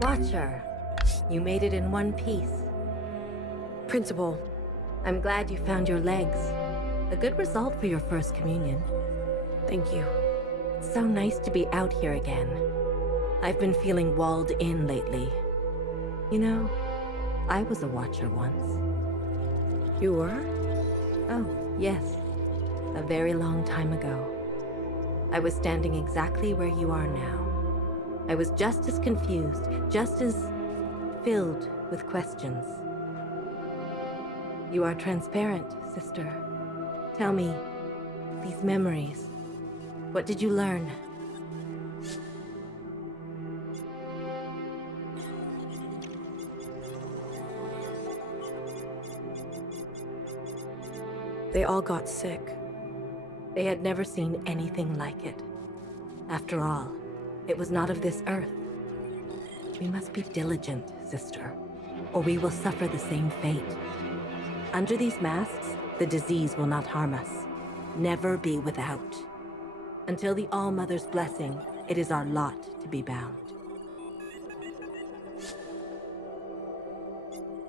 Watcher, you made it in one piece. Principal. I'm glad you found your legs. A good result for your first communion. Thank you. It's so nice to be out here again. I've been feeling walled in lately. You know, I was a Watcher once. You were? Oh, yes. A very long time ago. I was standing exactly where you are now. I was just as confused, just as filled with questions. You are transparent, sister. Tell me, these memories, what did you learn? They all got sick. They had never seen anything like it. After all, it was not of this earth. We must be diligent, sister, or we will suffer the same fate. Under these masks, the disease will not harm us. Never be without. Until the All-Mother's blessing, it is our lot to be bound.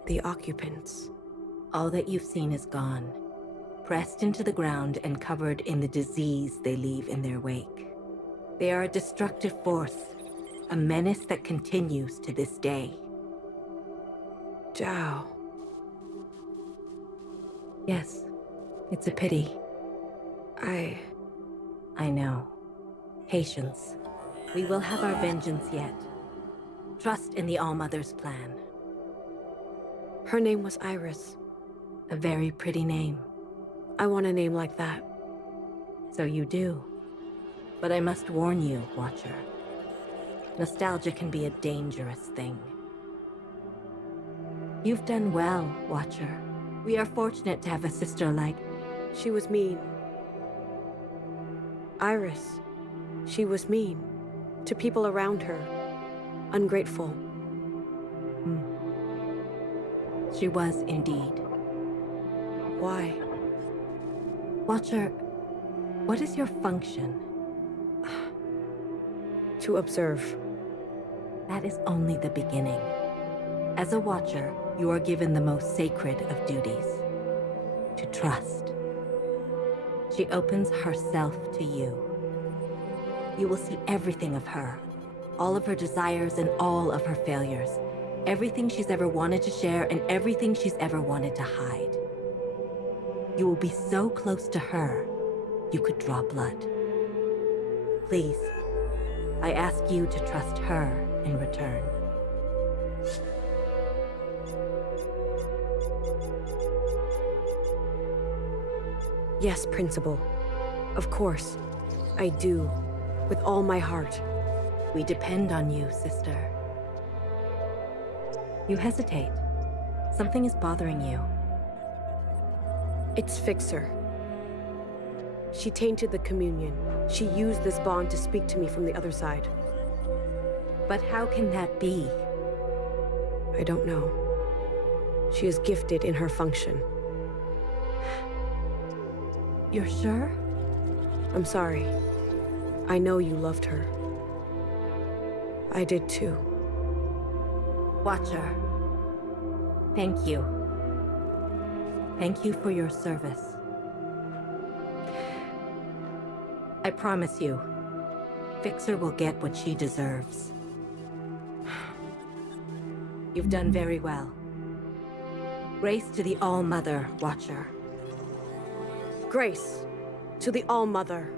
The occupants. All that you've seen is gone, pressed into the ground and covered in the disease they leave in their wake. They are a destructive force, a menace that continues to this day. Zhao. Yes, it's a pity. I know. Patience. We will have our vengeance yet. Trust in the All-Mother's plan. Her name was Iris. A very pretty name. I want a name like that. So you do. But I must warn you, Watcher. Nostalgia can be a dangerous thing. You've done well, Watcher. We are fortunate to have a sister like... She was mean. Iris. She was mean. To people around her. Ungrateful. She was indeed. Why? Watcher, what is your function? To observe. That is only the beginning. As a Watcher, you are given the most sacred of duties. To trust. She opens herself to you. You will see everything of her. All of her desires and all of her failures. Everything she's ever wanted to share and everything she's ever wanted to hide. You will be so close to her, you could draw blood. Please, I ask you to trust her in return. Yes, Principal. Of course. I do. With all my heart. We depend on you, sister. You hesitate. Something is bothering you. It's Fixer. She tainted the communion. She used this bond to speak to me from the other side. But how can that be? I don't know. She is gifted in her function. You're sure? I'm sorry. I know you loved her. I did too. Watcher, thank you. Thank you for your service. I promise you, Fixer will get what she deserves. You've done very well. Grace to the All-Mother, Watcher. Grace to the All-Mother.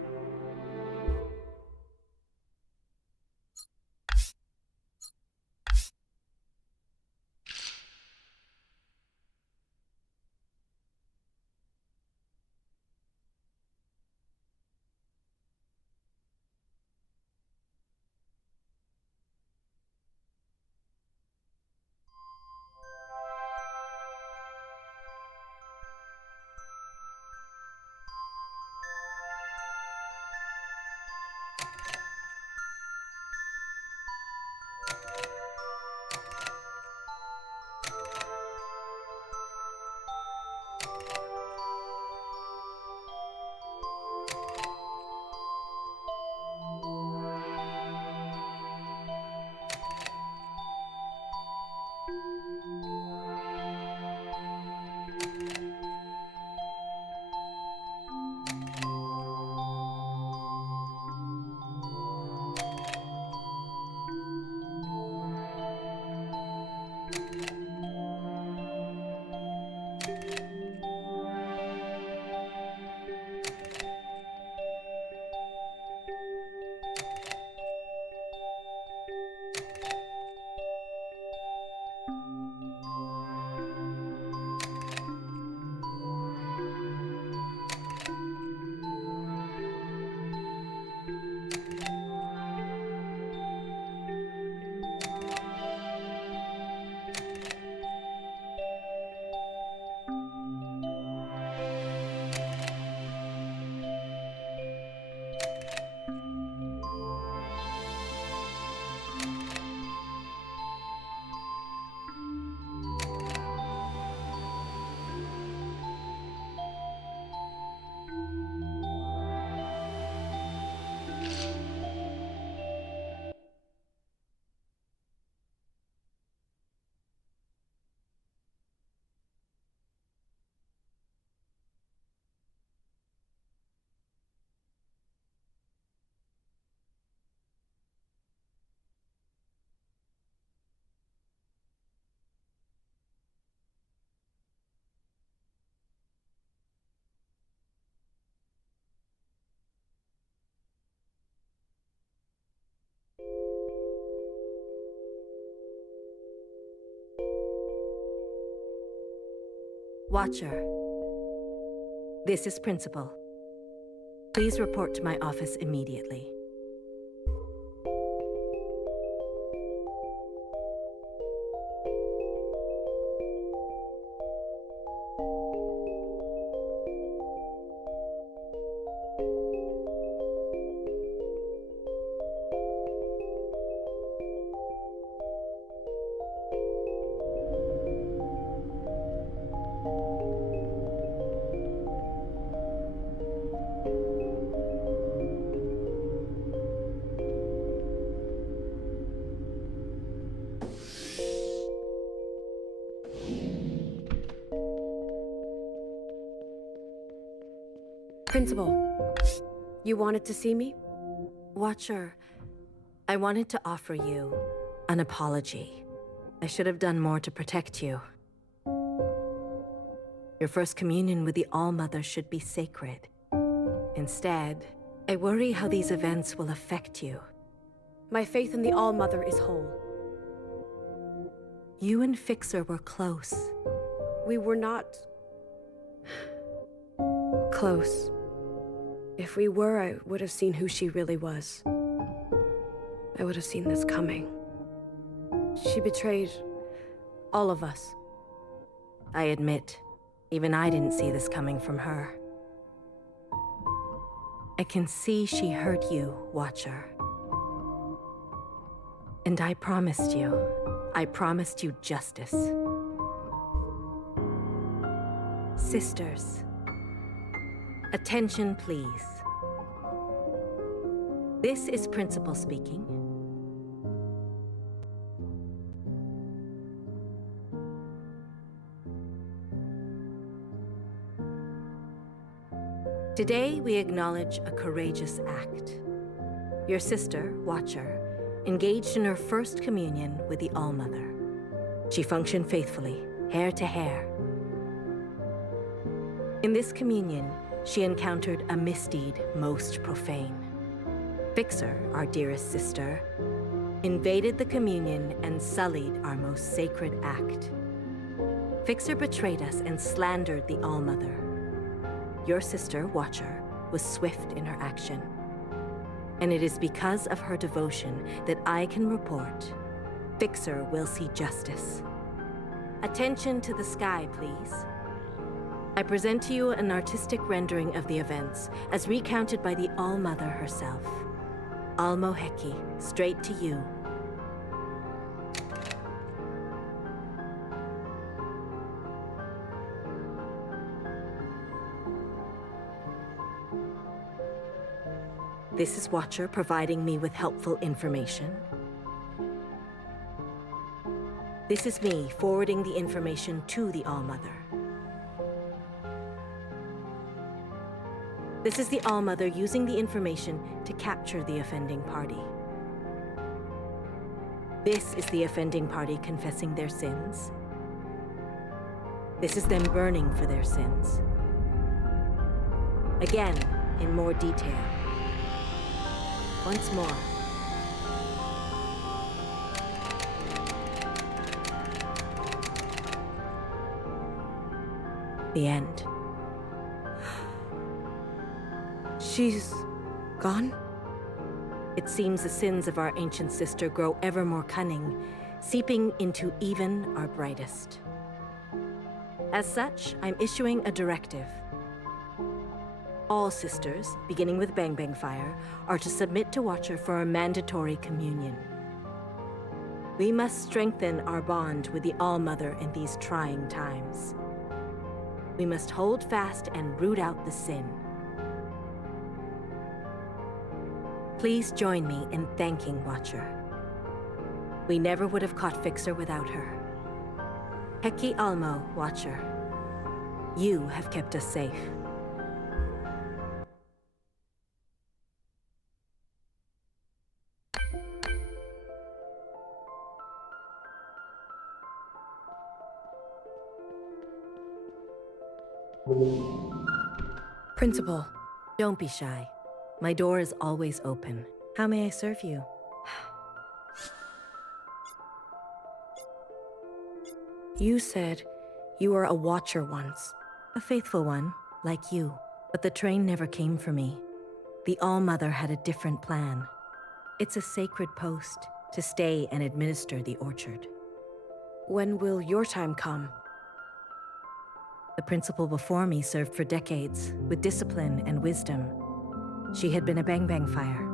Watcher, this is Principal. Please report to my office immediately. Principal, you wanted to see me? Watcher, I wanted to offer you an apology. I should have done more to protect you. Your first communion with the All-Mother should be sacred. Instead, I worry how these events will affect you. My faith in the All-Mother is whole. You and Fixer were close. We were not... close. If we were, I would have seen who she really was. I would have seen this coming. She betrayed all of us. I admit, even I didn't see this coming from her. I can see she hurt you, Watcher. And I promised you justice. Sisters, attention please. This is Principal speaking. Today, we acknowledge a courageous act. Your sister, Watcher, engaged in her first communion with the All-Mother. She functioned faithfully, hair to hair. In this communion, she encountered a misdeed most profane. Fixer, our dearest sister, invaded the communion and sullied our most sacred act. Fixer betrayed us and slandered the All-Mother. Your sister, Watcher, was swift in her action. And it is because of her devotion that I can report Fixer will see justice. Attention to the sky, please. I present to you an artistic rendering of the events as recounted by the All-Mother herself. Almoheki, straight to you. This is Watcher providing me with helpful information. This is me forwarding the information to the All-Mother. This is the All-Mother using the information to capture the offending party. This is the offending party confessing their sins. This is them burning for their sins. Again, in more detail. Once more. The end. She's gone? It seems the sins of our ancient sister grow ever more cunning, seeping into even our brightest. As such, I'm issuing a directive. All sisters, beginning with Bang Bang Fire, are to submit to Watcher for a mandatory communion. We must strengthen our bond with the All-Mother in these trying times. We must hold fast and root out the sin. Please join me in thanking Watcher. We never would have caught Fixer without her. Heki Almo, Watcher. You have kept us safe. Principal. Don't be shy. My door is always open. How may I serve you? You said you were a watcher once. A faithful one, like you. But the train never came for me. The All-Mother had a different plan. It's a sacred post to stay and administer the orchard. When will your time come? The principal before me served for decades, with discipline and wisdom. She had been a bang-bang fire.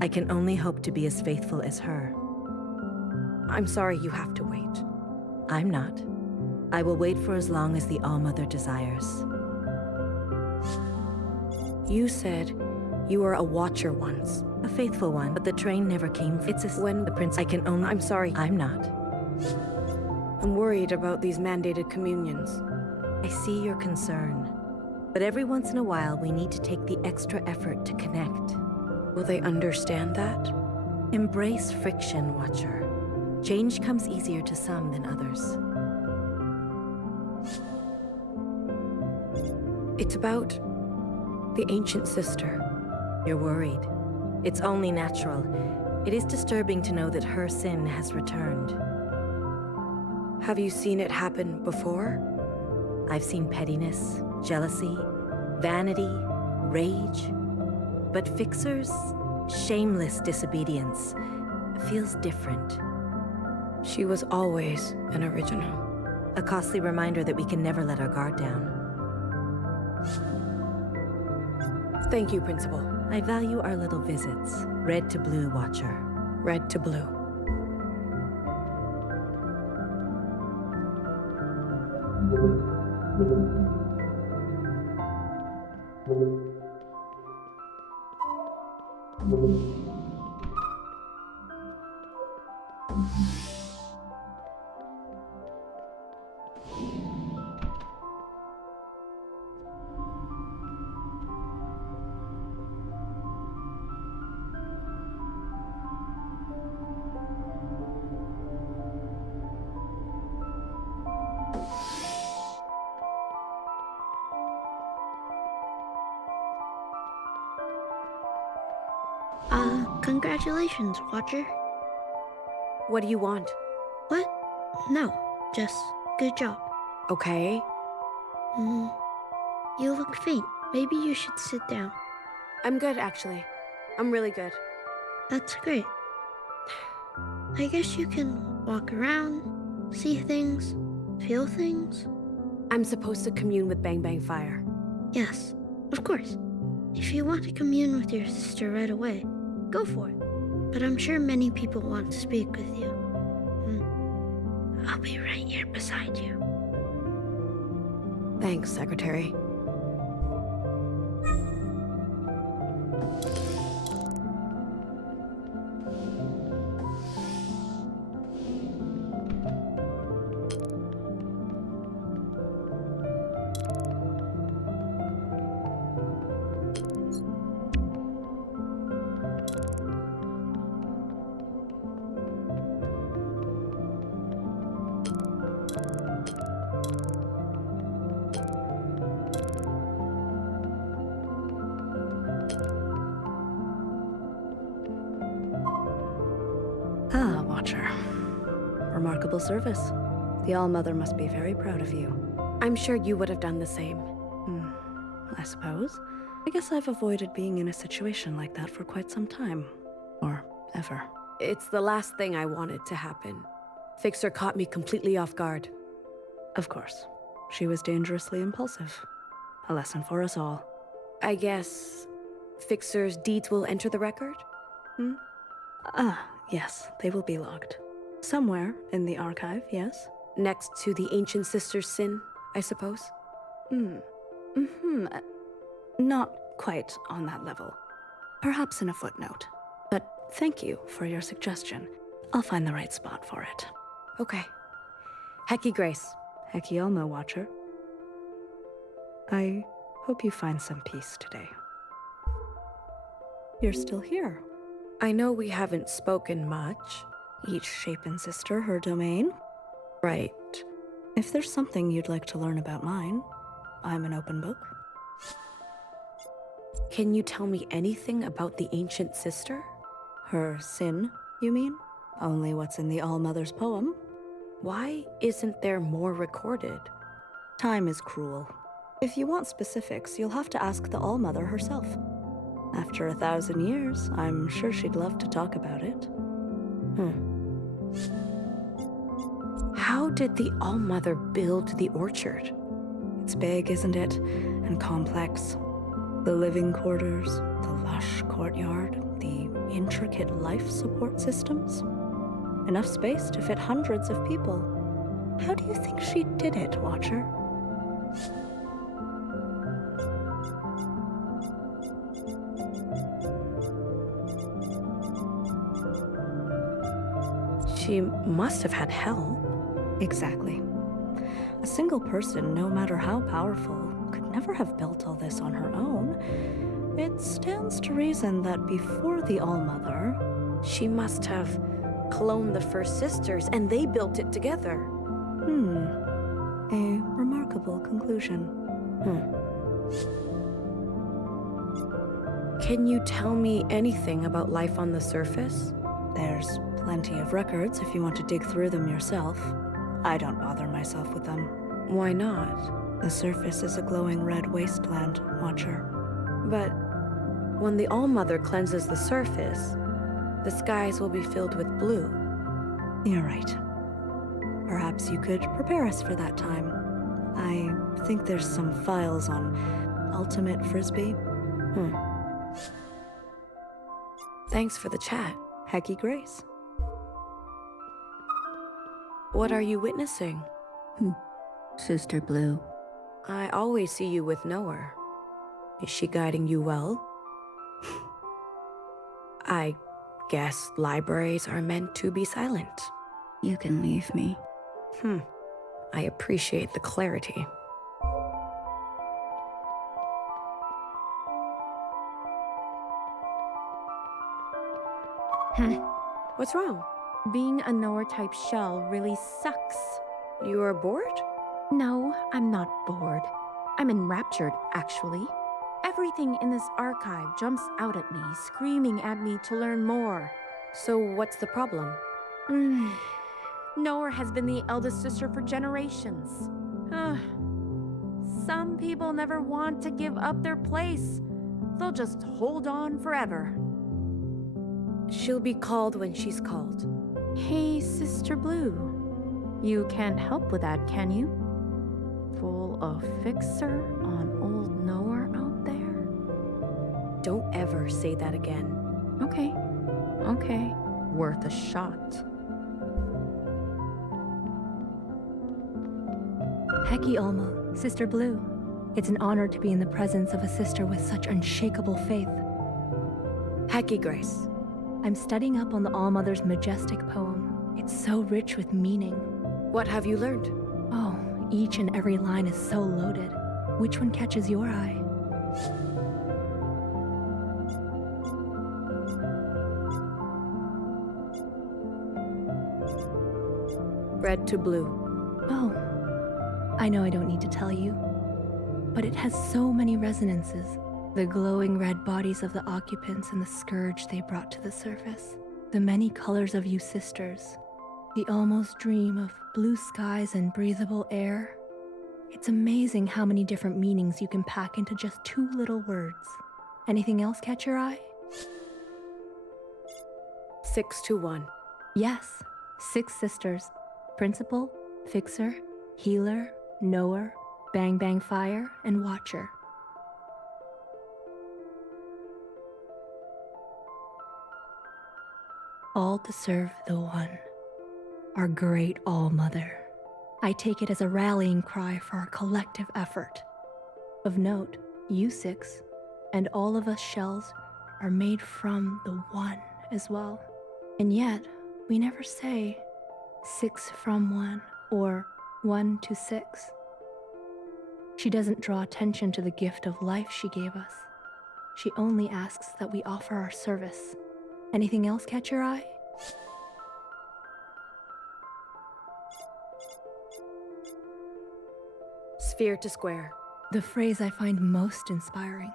I can only hope to be as faithful as her. I'm sorry you have to wait. I'm not. I will wait for as long as the All-Mother desires. You said you were a watcher once. A faithful one, but the train never came. It's when the prince. I can only. I'm sorry. I'm not. I'm worried about these mandated communions. I see your concern. But every once in a while, we need to take the extra effort to connect. Will they understand that? Embrace friction, Watcher. Change comes easier to some than others. It's about the ancient sister. You're worried. It's only natural. It is disturbing to know that her sin has returned. Have you seen it happen before? I've seen pettiness, jealousy, vanity, rage. But Fixer's shameless disobedience feels different. She was always an original. A costly reminder that we can never let our guard down. Thank you, Principal. I value our little visits. Red to blue, Watcher. Red to blue. Congratulations, Watcher. What do you want? What? No, just good job. Okay. You look faint. Maybe you should sit down. I'm good, actually. I'm really good. That's great. I guess you can walk around, see things, feel things. I'm supposed to commune with Bang Bang Fire. Yes, of course. If you want to commune with your sister right away, go for it. But I'm sure many people want to speak with you. I'll be right here beside you. Thanks, Secretary. Ah, Watcher. Remarkable service. The All-Mother must be very proud of you. I'm sure you would have done the same. I suppose. I guess I've avoided being in a situation like that for quite some time. Or ever. It's the last thing I wanted to happen. Fixer caught me completely off guard. Of course. She was dangerously impulsive. A lesson for us all. I guess Fixer's deeds will enter the record? Yes, they will be logged. Somewhere in the archive, yes? Next to the ancient sister's sin, I suppose? Not quite on that level. Perhaps in a footnote. But thank you for your suggestion. I'll find the right spot for it. Okay. Hecky Grace. Hecky Elmo, Watcher. I hope you find some peace today. You're still here. I know we haven't spoken much. Each Shapen sister her domain. Right. If there's something you'd like to learn about mine, I'm an open book. Can you tell me anything about the ancient sister? Her sin, you mean? Only what's in the All-Mother's poem. Why isn't there more recorded? Time is cruel. If you want specifics, you'll have to ask the All-Mother herself. After 1,000 years, I'm sure she'd love to talk about it. How did the All-Mother build the orchard? It's big, isn't it? And complex. The living quarters, the lush courtyard, the intricate life support systems. Enough space to fit hundreds of people. How do you think she did it, Watcher? She must have had help. Exactly. A single person, no matter how powerful, could never have built all this on her own. It stands to reason that before the All-Mother, She must have cloned the first sisters, and they built it together. a remarkable conclusion. Can you tell me anything about life on the surface? There's plenty of records if you want to dig through them yourself. I don't bother myself with them. Why not? The surface is a glowing red wasteland, Watcher. But when the All-Mother cleanses the surface, the skies will be filled with blue. You're right. Perhaps you could prepare us for that time. I think there's some files on ultimate frisbee. Thanks for the chat. Hecky Grace. What are you witnessing? Sister Blue. I always see you with Noah. Is she guiding you well? I guess libraries are meant to be silent. You can leave me. I appreciate the clarity. What's wrong? Being a Noah-type shell really sucks. You are bored? No, I'm not bored. I'm enraptured, actually. Everything in this archive jumps out at me, screaming at me to learn more. So what's the problem? Noah has been the eldest sister for generations. Some people never want to give up their place. They'll just hold on forever. She'll be called when she's called. Hey, Sister Blue. You can't help with that, can you? Pull a fixer on old Noah out there? Don't ever say that again. Okay. Worth a shot. Hecky Alma, Sister Blue. It's an honor to be in the presence of a sister with such unshakable faith. Hecky Grace. I'm studying up on the All-Mother's majestic poem. It's so rich with meaning. What have you learned? Oh, each and every line is so loaded. Which one catches your eye? Red to blue. Oh, I know I don't need to tell you, but it has so many resonances. The glowing red bodies of the occupants and the scourge they brought to the surface. The many colors of you sisters. The almost dream of blue skies and breathable air. It's amazing how many different meanings you can pack into just 2 little words. Anything else catch your eye? 6 to 1. Yes, 6 sisters. Principal, Fixer, Healer, Knower, Bang Bang Fire, and Watcher. All to serve the One, our great All-Mother. I take it as a rallying cry for our collective effort. Of note, you 6 and all of us shells are made from the One as well. And yet, we never say 6 from 1 or 1 to 6. She doesn't draw attention to the gift of life she gave us. She only asks that we offer our service. Anything else catch your eye? Sphere to square. The phrase I find most inspiring.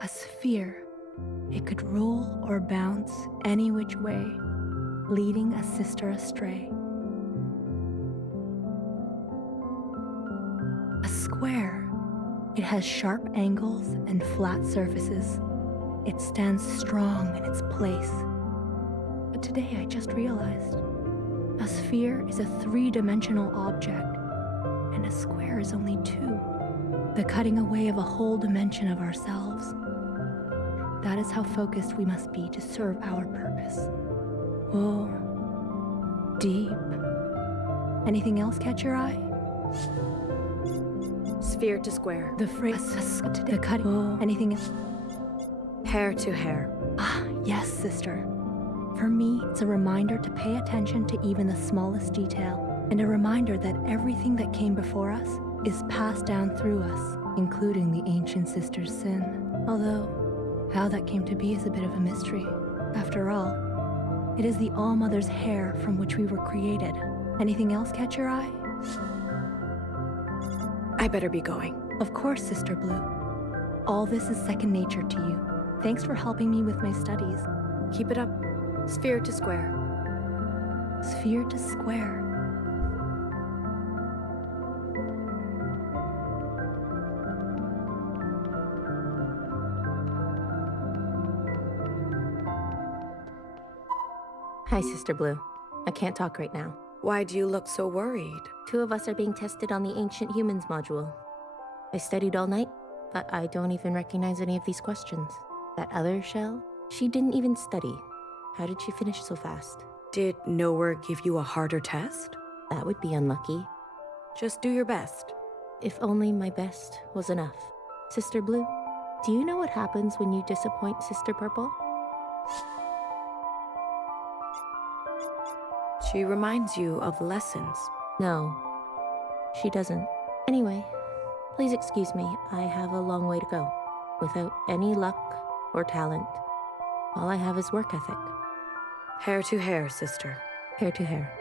A sphere. It could roll or bounce any which way, leading a sister astray. It has sharp angles and flat surfaces. It stands strong in its place. But today I just realized a sphere is a three-dimensional object, and a square is only two. The cutting away of a whole dimension of ourselves. That is how focused we must be to serve our purpose. Whoa. Deep. Anything else catch your eye? Sphere to square. The phrase, the cutting. Oh, anything else? Hair to hair. Ah, yes, sister. For me, it's a reminder to pay attention to even the smallest detail, and a reminder that everything that came before us is passed down through us, including the ancient sister's sin. Although, how that came to be is a bit of a mystery. After all, it is the All-Mother's hair from which we were created. Anything else catch your eye? I better be going. Of course, Sister Blue. All this is second nature to you. Thanks for helping me with my studies. Keep it up. Sphere to square. Sphere to square. Hi, Sister Blue. I can't talk right now. Why do you look so worried? 2 of us are being tested on the Ancient Humans module. I studied all night, but I don't even recognize any of these questions. That other shell, she didn't even study. How did she finish so fast? Did Nowhere give you a harder test? That would be unlucky. Just do your best. If only my best was enough. Sister Blue, do you know what happens when you disappoint Sister Purple? She reminds you of lessons. No, she doesn't. Anyway, please excuse me. I have a long way to go. Without any luck or talent, all I have is work ethic. Hair to hair, sister. Hair to hair.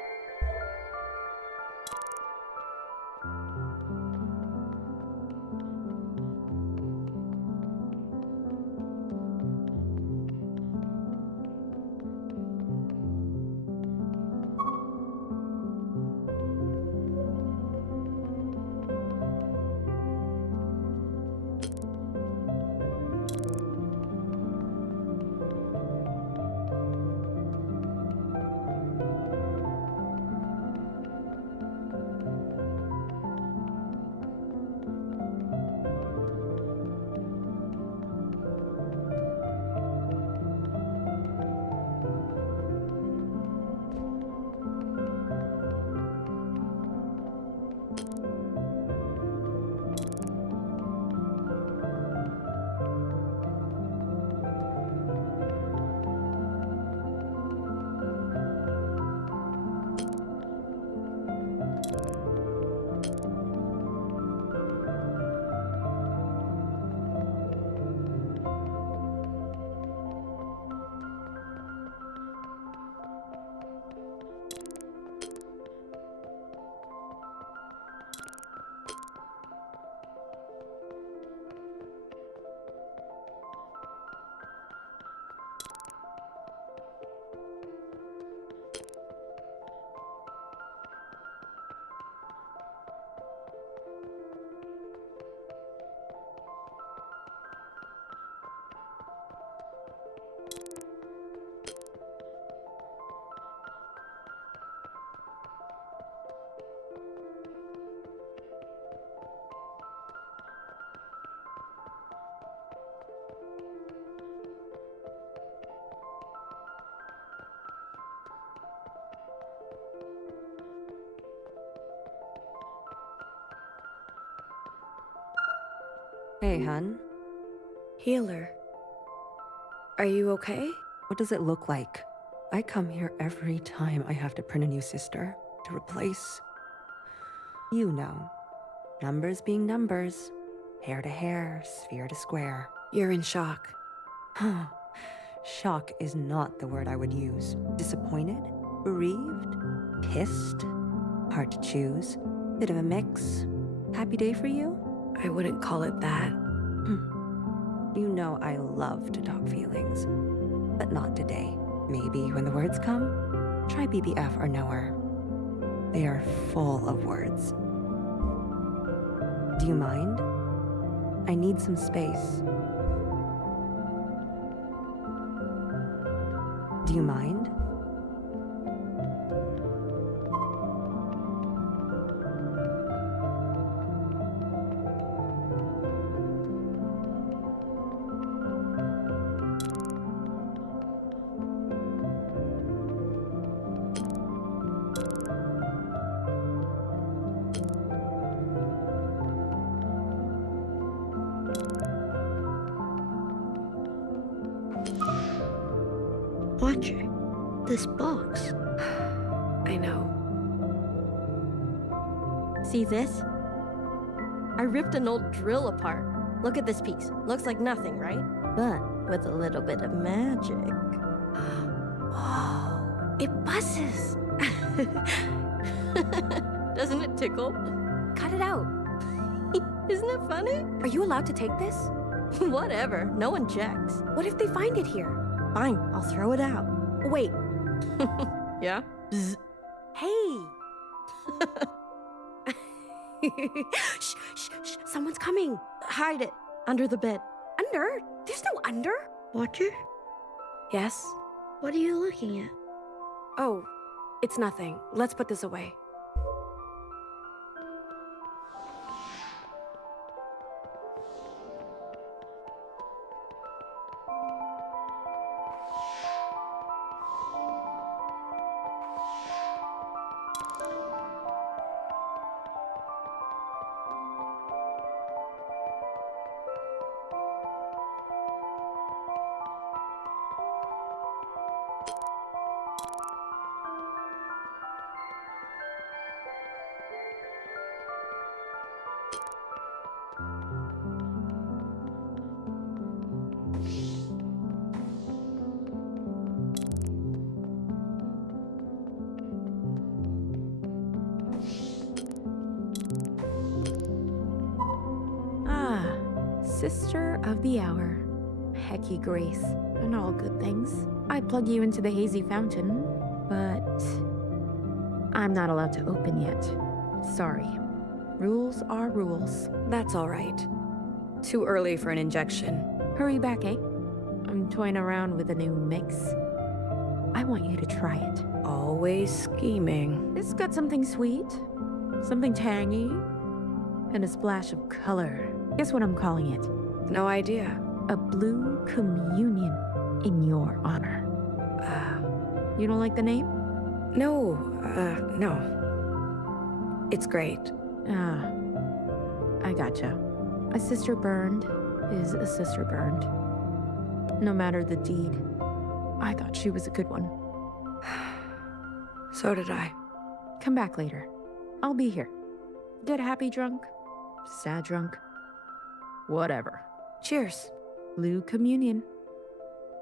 Hey, hun. Healer. Are you okay? What does it look like? I come here every time I have to print a new sister to replace. You know. Numbers being numbers. Hair to hair, sphere to square. You're in shock. Huh. Shock is not the word I would use. Disappointed? Bereaved? Pissed? Hard to choose. Bit of a mix. Happy day for you? I wouldn't call it that. You know I love to talk feelings. But not today. Maybe when the words come, try BBF or Knower. They are full of words. Do you mind? I need some space. Do you mind? Watcher, this box. I know. See this? I ripped an old drill apart. Look at this piece. Looks like nothing, right? But with a little bit of magic. Whoa, it buzzes. Doesn't it tickle? Cut it out. Isn't it funny? Are you allowed to take this? Whatever. No one checks. What if they find it here? Fine, I'll throw it out. Wait. Yeah? Bzz. Hey. Shh, shh, shh. Someone's coming. Hide it under the bed. Under? There's no under. Watcher, Yes? what are you looking at? Oh, it's nothing. Let's put this away. Ah, Sister of the Hour. Hecky Grace, and all good things. I plug you into the hazy fountain, but I'm not allowed to open yet. Sorry. Rules are rules. That's all right. Too early for an injection. Hurry back, eh? I'm toying around with a new mix. I want you to try it. Always scheming. It's got something sweet, something tangy, and a splash of color. Guess what I'm calling it? No idea. A blue communion in your honor. You don't like the name? No. No. It's great. Ah, I gotcha. A sister burned is a sister burned. No matter the deed. I thought she was a good one. So did I. Come back later. I'll be here. Get happy drunk, sad drunk, whatever. Cheers. Blue communion.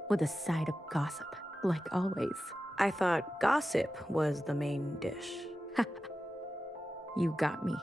With a side of gossip, like always. I thought gossip was the main dish. You got me.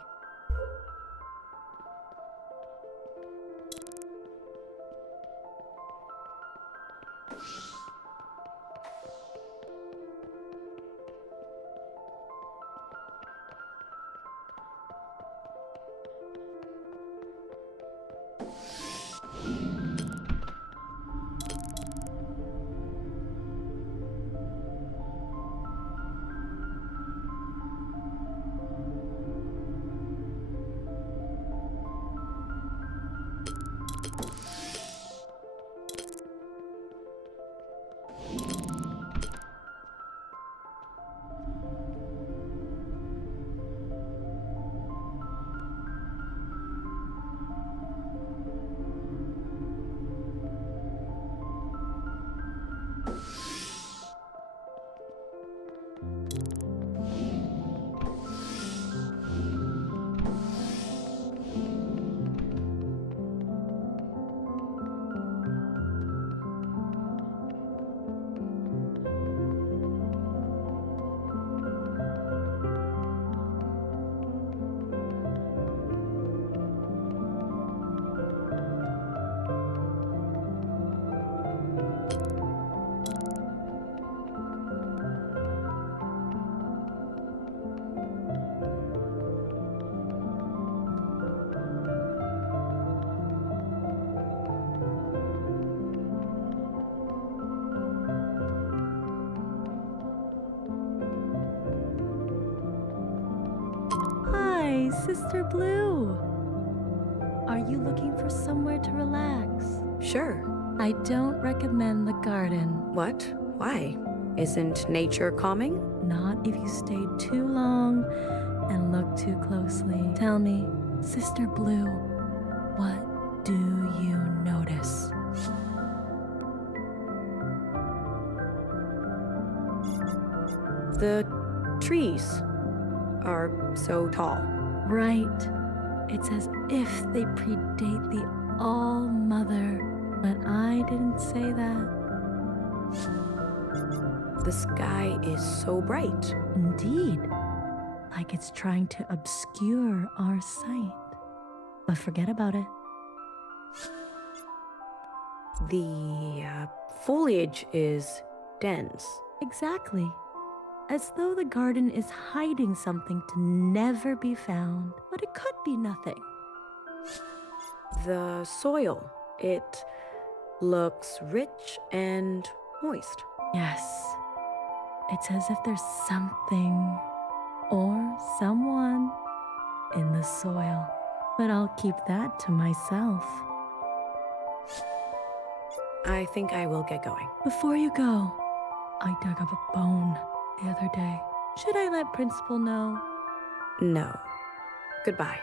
Sister Blue. Are you looking for somewhere to relax? Sure. I don't recommend the garden. What? Why? Isn't nature calming? Not if you stay too long and look too closely. Tell me, Sister Blue, what do you notice? The trees are so tall. Right. It's as if they predate the All-Mother, but I didn't say that. The sky is so bright. Indeed. Like it's trying to obscure our sight. But forget about it. The foliage is dense. Exactly. As though the garden is hiding something to never be found. But it could be nothing. The soil, it looks rich and moist. Yes. It's as if there's something or someone in the soil. But I'll keep that to myself. I think I will get going. Before you go, I dug up a bone the other day. Should I let Principal know? No. Goodbye.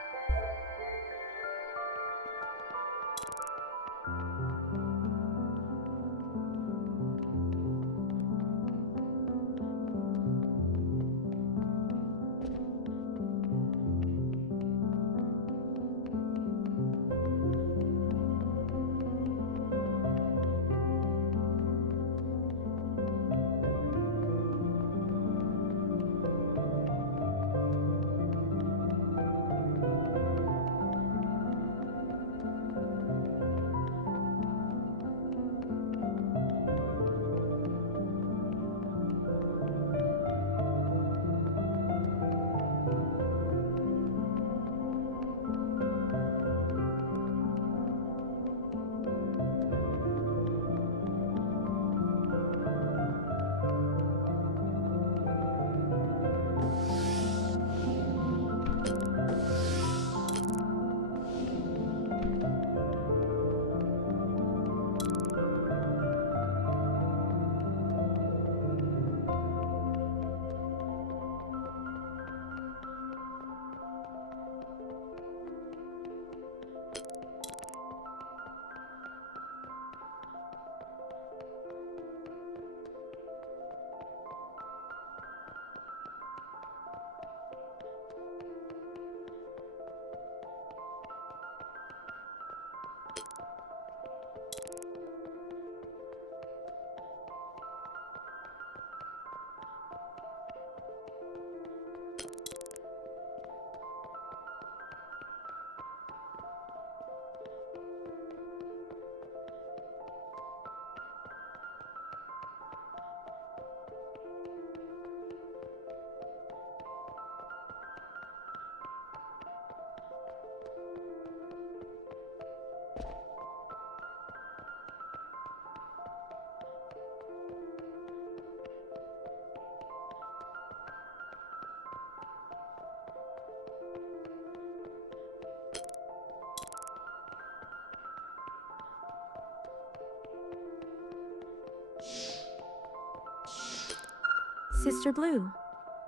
Sister Blue,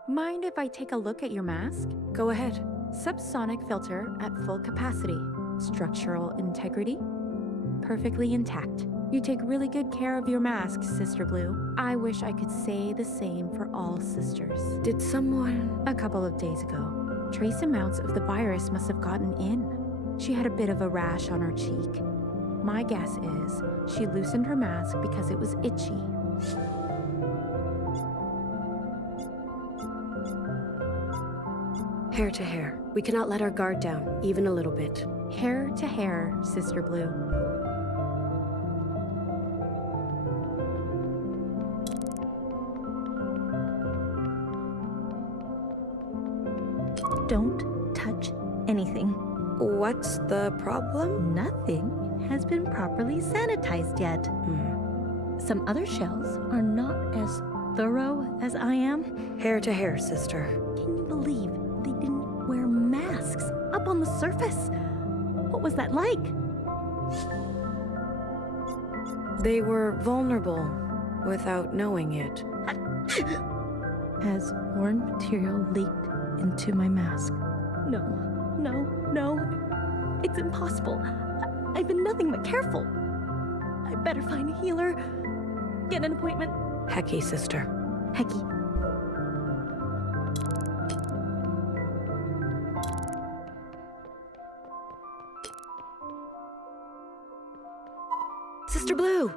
mind if I take a look at your mask? Go ahead. Subsonic filter at full capacity. Structural integrity perfectly intact. You take really good care of your mask, Sister Blue. I wish I could say the same for all sisters. Did someone... A couple of days ago, trace amounts of the virus must have gotten in. She had a bit of a rash on her cheek. My guess is she loosened her mask because it was itchy. Hair to hair. We cannot let our guard down, even a little bit. Hair to hair, Sister Blue. Don't touch anything. What's the problem? Nothing has been properly sanitized yet. Some other shells are not as thorough as I am. Hair to hair, sister. Can you believe they didn't wear masks on the surface? What was that like? They were vulnerable without knowing it. As foreign material leaked into my mask. No, no, no. It's impossible. I've been nothing but careful. I better find a healer. Get an appointment. Hecky, sister. Hecky. Sister Blue!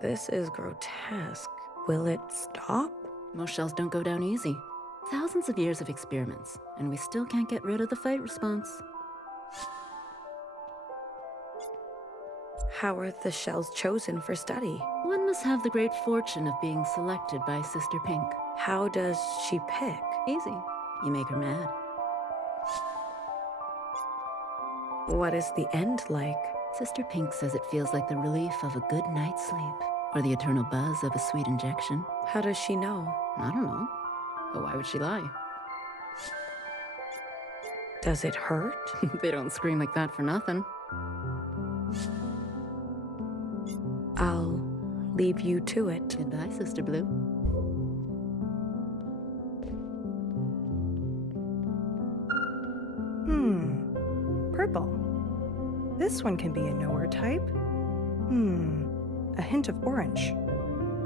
This is grotesque. Will it stop? Most shells don't go down easy. Thousands of years of experiments, and we still can't get rid of the fight response. How are the shells chosen for study? One must have the great fortune of being selected by Sister Pink. How does she pick? Easy. You make her mad. What is the end like? Sister Pink says it feels like the relief of a good night's sleep, or the eternal buzz of a sweet injection. How does she know? I don't know. But why would she lie? Does it hurt? They don't scream like that for nothing. I'll leave you to it. Goodbye, Sister Blue. Purple. This one can be a knower type. A hint of orange.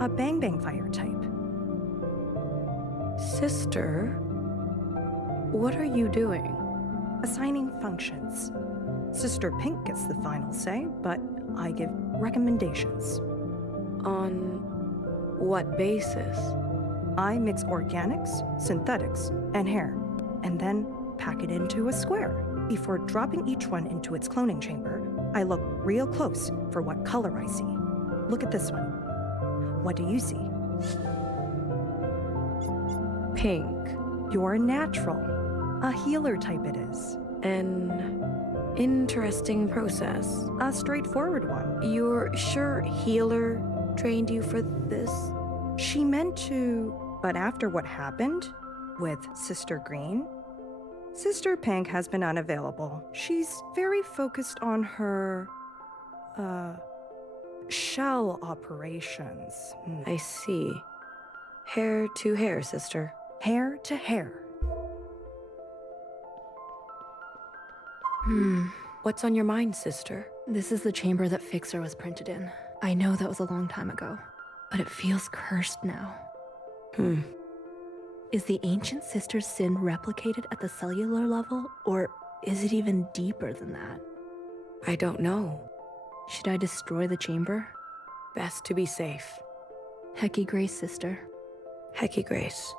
A bang bang fire type. Sister, what are you doing? Assigning functions. Sister Pink gets the final say, but I give recommendations. On what basis? I mix organics, synthetics, and hair, and then pack it into a square. Before dropping each one into its cloning chamber, I look real close for what color I see. Look at this one. What do you see? Pink. You're natural. A healer type it is. An interesting process. A straightforward one. You're sure healer trained you for this? She meant to, but after what happened with Sister Green, Sister Pink has been unavailable. She's very focused on her, shell operations. I see. Hair to hair, sister. Hair to hair. What's on your mind, sister? This is the chamber that Fixer was printed in. I know that was a long time ago, but it feels cursed now. Is the ancient sister's sin replicated at the cellular level, or is it even deeper than that? I don't know. Should I destroy the chamber? Best to be safe. Hecky Grace, sister. Hecky Grace.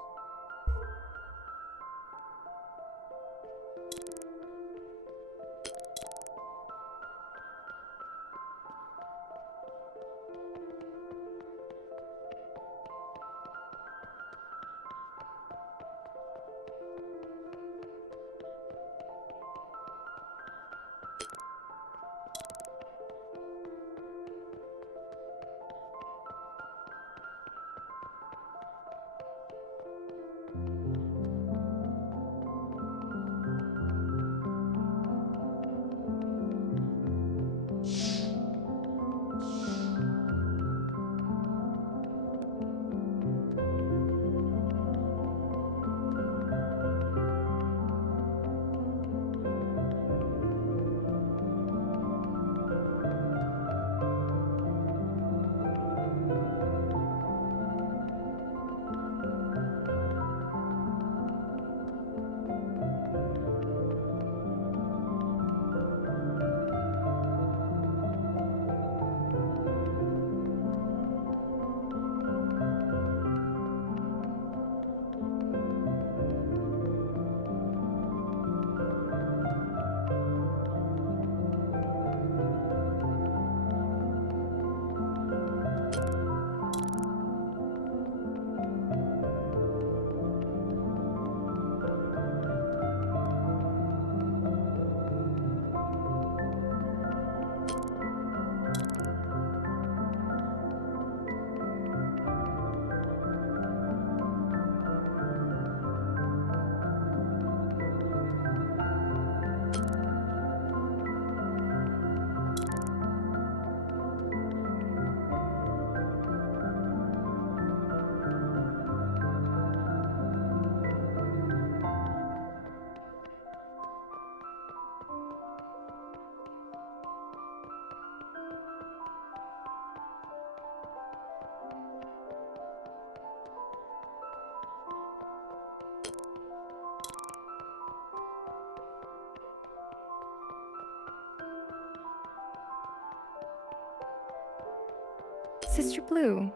Sister Blue,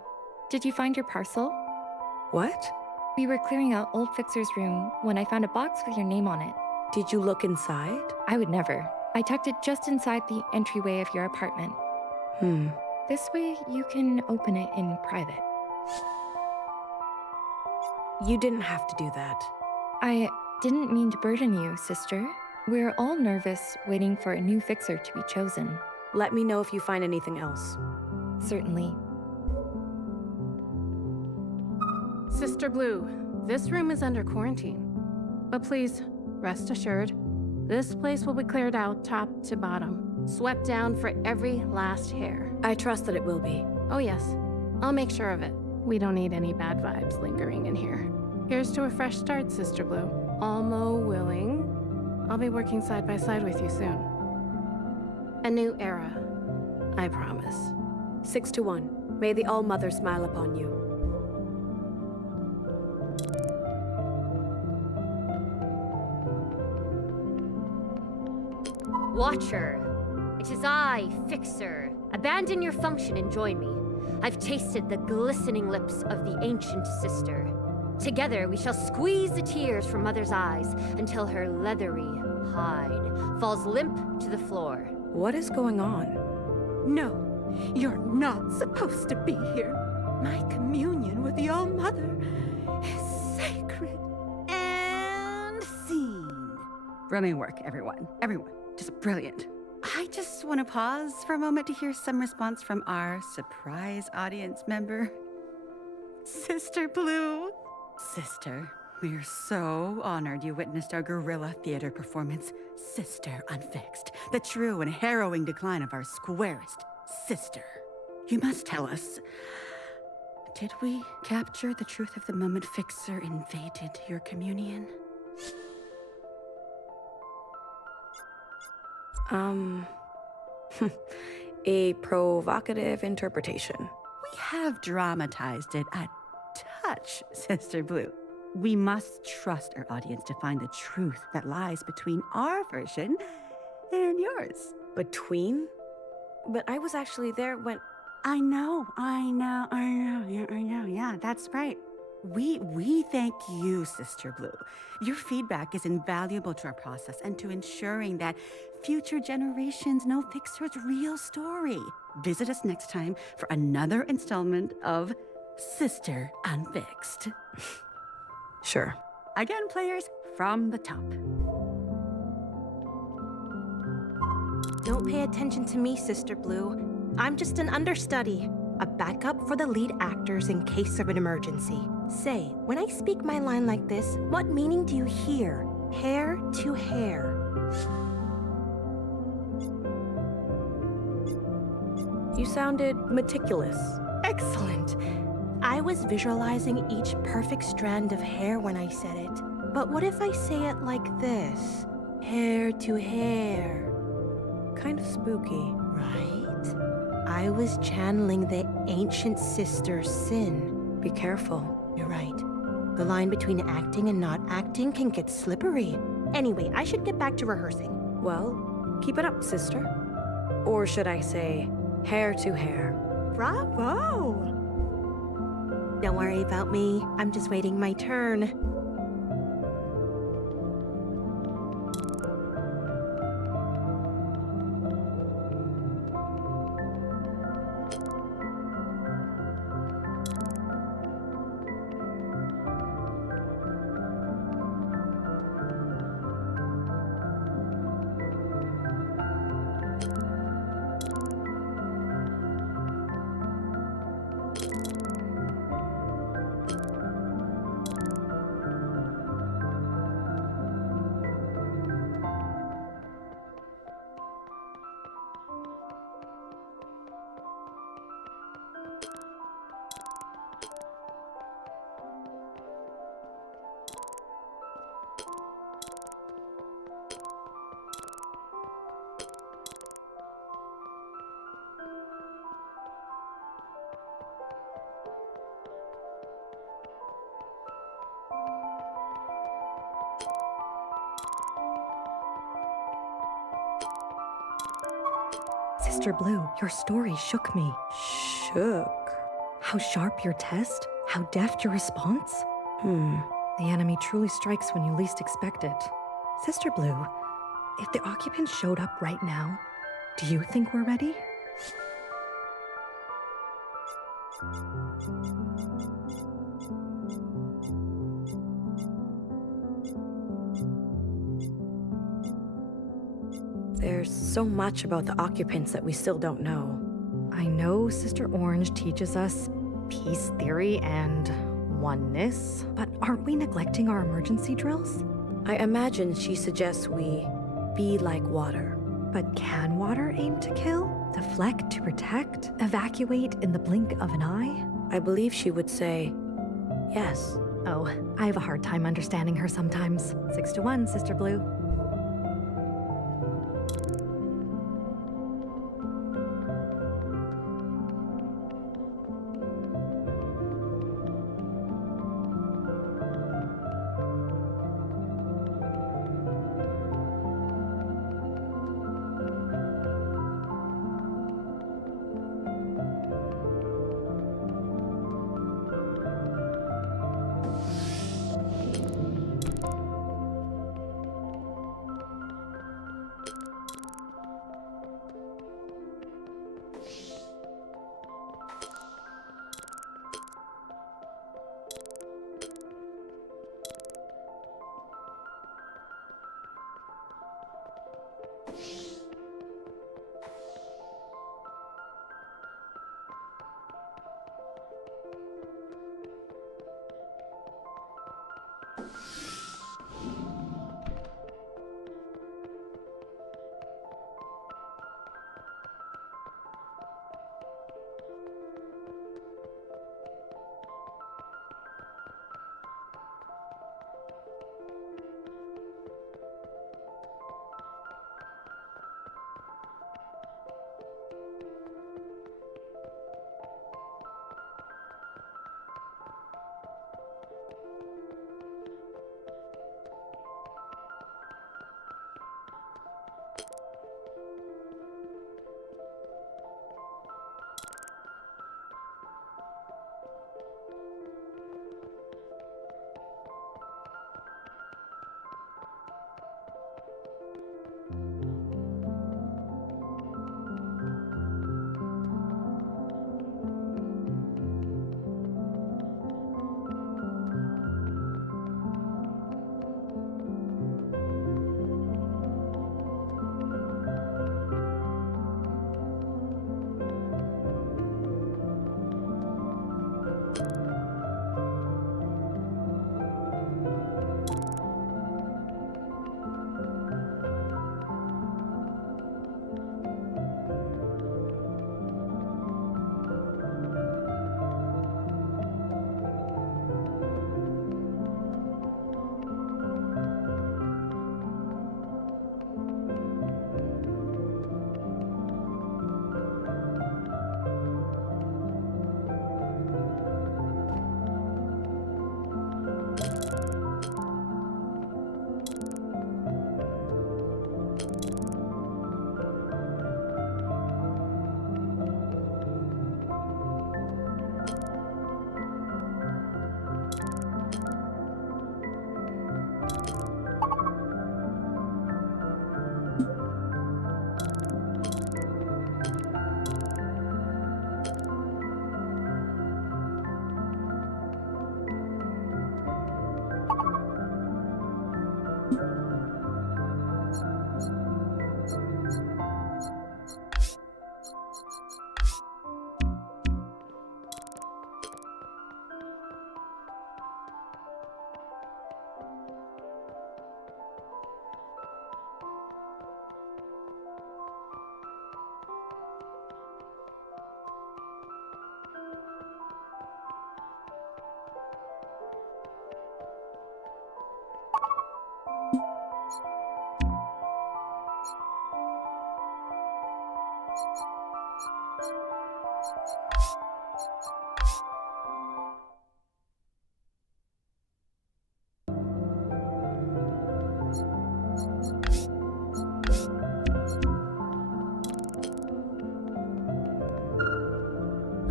did you find your parcel? What? We were clearing out old Fixer's room when I found a box with your name on it. Did you look inside? I would never. I tucked it just inside the entryway of your apartment. This way, you can open it in private. You didn't have to do that. I didn't mean to burden you, sister. We're all nervous, waiting for a new Fixer to be chosen. Let me know if you find anything else. Certainly. Sister Blue, this room is under quarantine. But please, rest assured, this place will be cleared out top to bottom, swept down for every last hair. I trust that it will be. Oh yes, I'll make sure of it. We don't need any bad vibes lingering in here. Here's to a fresh start, Sister Blue. Almo willing, I'll be working side by side with you soon. A new era, I promise. 6 to 1. May the All-Mother smile upon you. Watcher, it is I, Fixer. Abandon your function and join me. I've tasted the glistening lips of the ancient sister. Together we shall squeeze the tears from Mother's eyes until her leathery hide falls limp to the floor. What is going on? No, you're not supposed to be here. My communion with the All-Mother is sacred. And scene. Brilliant work, everyone. Everyone. Just brilliant. I just want to pause for a moment to hear some response from our surprise audience member, Sister Blue. Sister, we're so honored you witnessed our guerrilla theater performance, Sister Unfixed, the true and harrowing decline of our squarest sister. You must tell us, did we capture the truth of the moment Fixer invaded your communion? A provocative interpretation. We have dramatized it a touch, Sister Blue. We must trust our audience to find the truth that lies between our version and yours. Between? But I was actually there when... I know, yeah, that's right. We thank you, Sister Blue. Your feedback is invaluable to our process and to ensuring that future generations know Fixer's real story. Visit us next time for another installment of Sister Unfixed. Sure. Again, players, from the top. Don't pay attention to me, Sister Blue. I'm just an understudy. A backup for the lead actors in case of an emergency. Say, when I speak my line like this, what meaning do you hear? Hair to hair. You sounded meticulous. Excellent. I was visualizing each perfect strand of hair when I said it. But what if I say it like this? Hair to hair. Kind of spooky. Right? I was channeling the ancient sister's sin. Be careful. You're right. The line between acting and not acting can get slippery. Anyway, I should get back to rehearsing. Well, keep it up, sister. Or should I say, hair to hair. Bravo! Don't worry about me. I'm just waiting my turn. Sister Blue, your story shook me. Shook? How sharp your test? How deft your response? The enemy truly strikes when you least expect it. Sister Blue, if the occupants showed up right now, do you think we're ready? There's so much about the occupants that we still don't know. I know Sister Orange teaches us peace theory and oneness, but aren't we neglecting our emergency drills? I imagine she suggests we be like water. But can water aim to kill? Deflect to protect? Evacuate in the blink of an eye? I believe she would say yes. Oh, I have a hard time understanding her sometimes. 6-1, Sister Blue.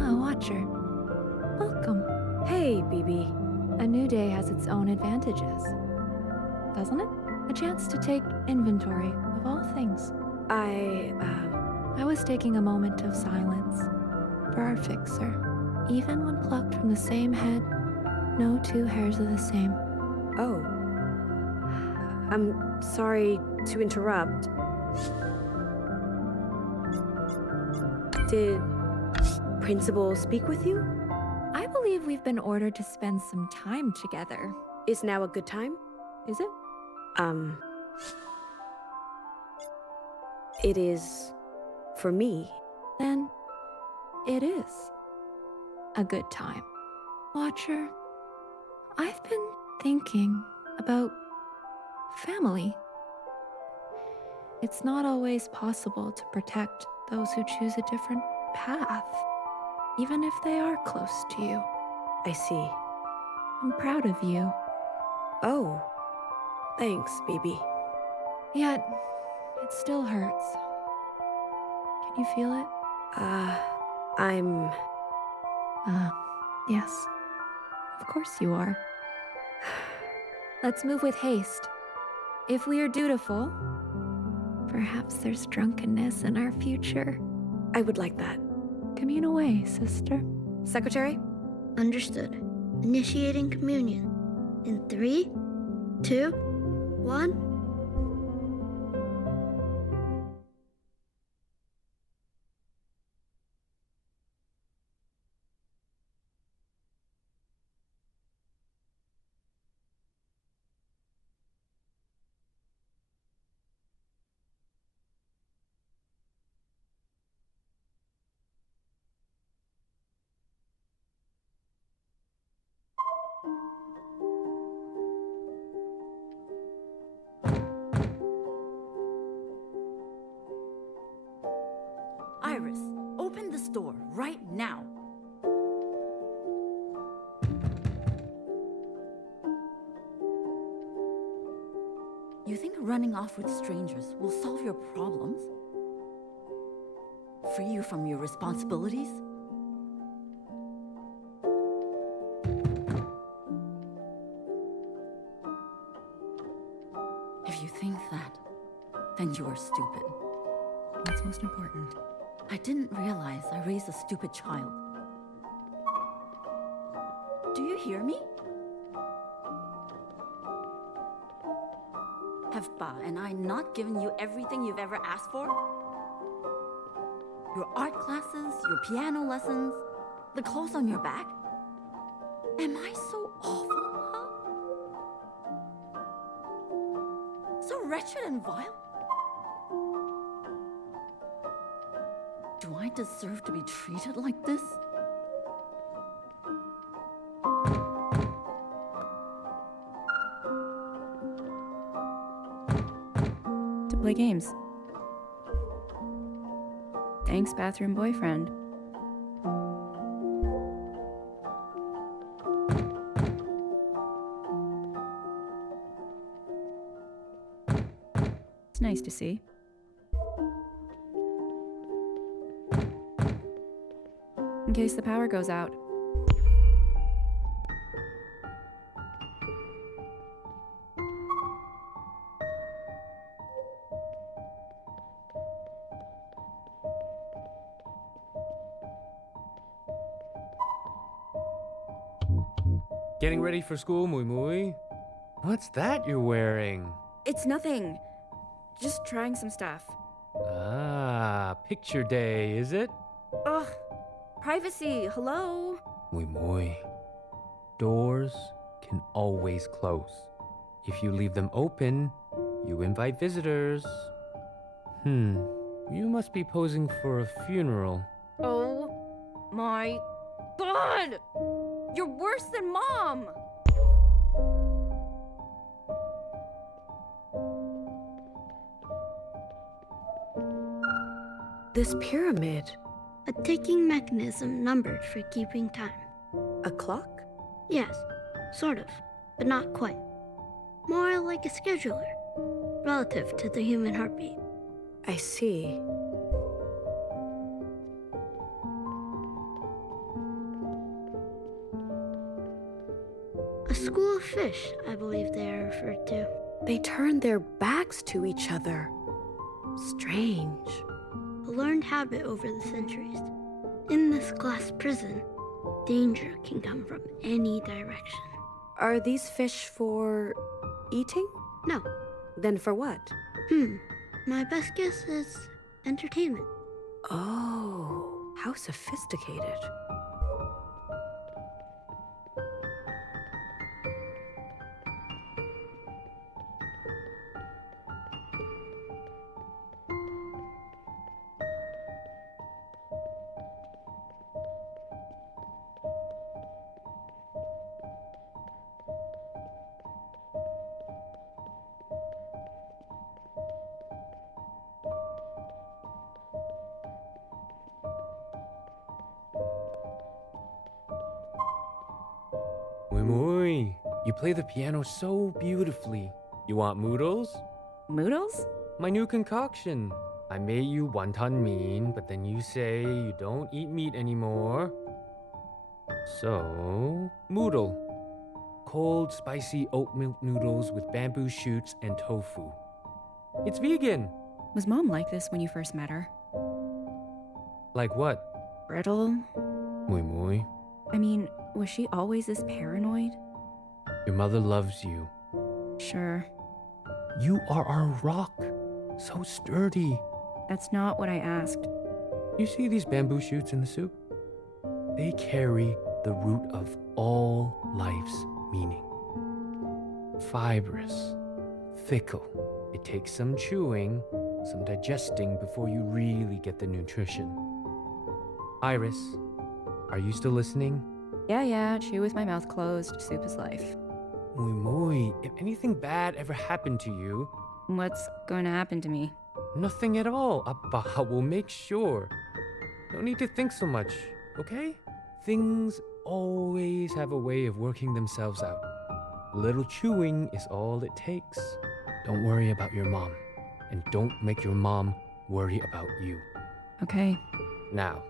A watcher. BB. A new day has its own advantages, doesn't it? A chance to take inventory of all things. I was taking a moment of silence for our fixer. Even when plucked from the same head, no two hairs are the same. Oh. I'm sorry to interrupt. Did Principal speak with you? I believe we've been ordered to spend some time together. Is now a good time? Is it? It is for me. Then it is a good time. Watcher, I've been thinking about family. It's not always possible to protect those who choose a different path, even if they are close to you. I see. I'm proud of you. Oh, thanks, BB. Yet, it still hurts. Can you feel it? Yes. Of course you are. Let's move with haste. If we are dutiful, perhaps there's drunkenness in our future. I would like that. Commune away, sister. Secretary? Understood. Initiating communion. In 3, 2, 1. Iris, open this door right now. You think running off with strangers will solve your problems? Free you from your responsibilities? If you think that, then you are stupid. What's most important? I didn't realize I raised a stupid child. Do you hear me? Have Ba and I not given you everything you've ever asked for? Your art classes, your piano lessons, the clothes on your back? Am I so awful, huh? So wretched and vile? Do I deserve to be treated like this? To play games. Thanks, bathroom boyfriend. It's nice to see. In case the power goes out. Getting ready for school, Mui Mui? What's that you're wearing? It's nothing. Just trying some stuff. Ah, picture day, is it? Ugh. Privacy, hello? Mui Mui. Doors can always close. If you leave them open, you invite visitors. You must be posing for a funeral. Oh my god! You're worse than Mom! This pyramid. A ticking mechanism numbered for keeping time. A clock? Yes, sort of, but not quite. More like a scheduler, relative to the human heartbeat. I see. school of fish, I believe they are referred to. They turned their backs to each other. Strange. A learned habit over the centuries. In this glass prison, danger can come from any direction. Are these fish for eating? No. Then for what? My best guess is entertainment. Oh, how sophisticated. Muy, you play the piano so beautifully. You want moodles? Moodles? My new concoction. I made you wonton mean, but then you say you don't eat meat anymore. So, moodle. Cold, spicy oat milk noodles with bamboo shoots and tofu. It's vegan. Was Mom like this when you first met her? Like what? Brittle? Muy muy. I mean, was she always this paranoid? Your mother loves you. Sure. You are our rock. So sturdy. That's not what I asked. You see these bamboo shoots in the soup? They carry the root of all life's meaning. Fibrous, fickle. It takes some chewing, some digesting before you really get the nutrition. Iris, are you still listening? Yeah, chew with my mouth closed. Soup is life. Muy muy, if anything bad ever happened to you... What's going to happen to me? Nothing at all. Abba will make sure. No need to think so much, okay? Things always have a way of working themselves out. A little chewing is all it takes. Don't worry about your mom. And don't make your mom worry about you. Okay. Now,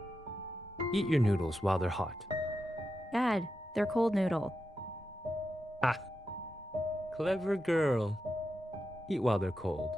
eat your noodles while they're hot. Dad, they're cold noodle. Ah, clever girl. Eat while they're cold.